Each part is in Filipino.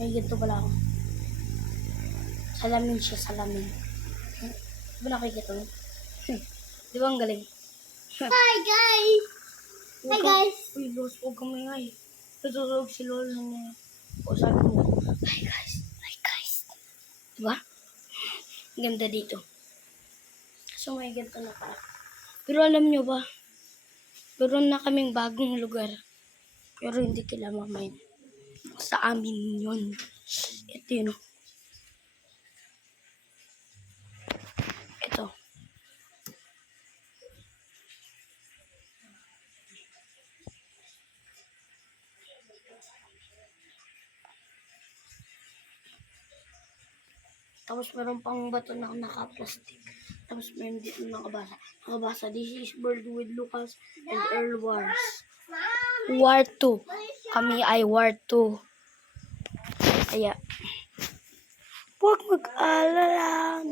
May ganito pala ako. Salamin siya, salamin. Di ba nakikita mo? Di ba ang galing? Hi guys! Hi guys! Uy, Los, huwag kang maingay. Natutulog si Lolo niya. O sabi mo, hi guys, hi guys. Di ba? Ang ganda dito. So may ganito na pala. Pero alam nyo ba, meron na kaming bagong lugar. Pero hindi kila mamayin. Sa amin yun. Ito yun. Ito. Tapos meron pang bato na naka-plastic. Tapos meron dito nakabasa. Nakabasa, this is Bird with Lucas and Earl Wars. War 2. Kami ay War 2. Kaya, huwag mag-alala.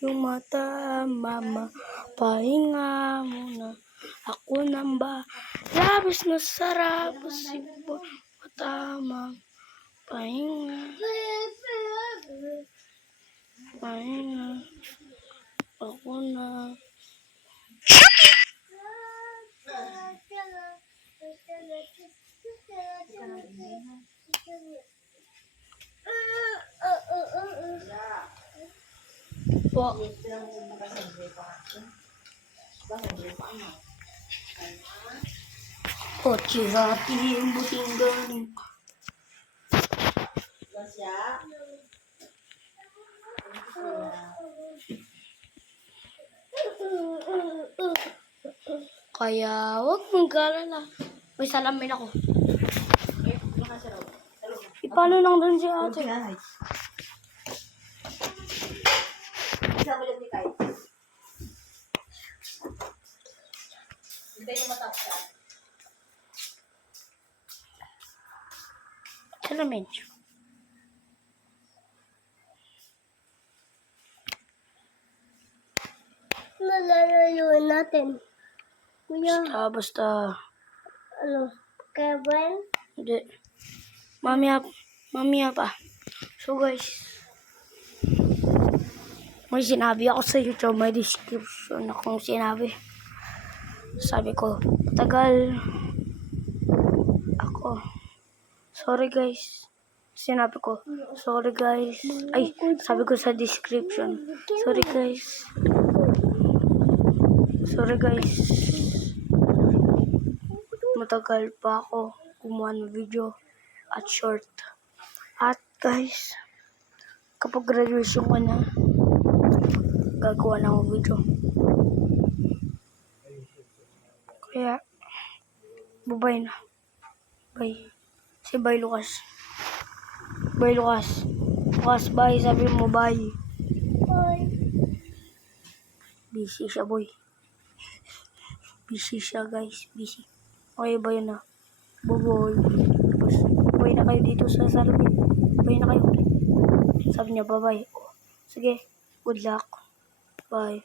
Yung mata, mama. Pahinga muna. Ako nang ba? Labis na sarap. Posibo. Matama. Pahinga. Pahinga. Ako na. Po. Chirati yung buting galing. Kaya huwag mag-alala. May salamin ako. Paano lang doon si ate? Salamin. Nalalaro natin. Kuya, Basta. ano? Kaya Brian? Hindi. Mamaya pa. So guys, may sinabi ako sa YouTube, may description akong sinabi. Sabi ko, tagal ako. Sorry guys. Sinabi ko, sorry guys. Ay, sabi ko sa description. Sorry guys. Sorry guys. Matagal pa ako gumawa ng video at short. At guys, kapag graduation ko na, gagawa na akong video. Kaya, bye na. Bye. Si bye Lucas. Bye Lucas. Lucas, bye. Sabi mo bye. Bye. Busy siya boy. Busy siya guys. Busy. Okay, bye na. Bye-bye. Tapos, bye na kayo dito sa salamin. Bye na kayo. Sabi niya, bye-bye. Sige, good luck. Bye.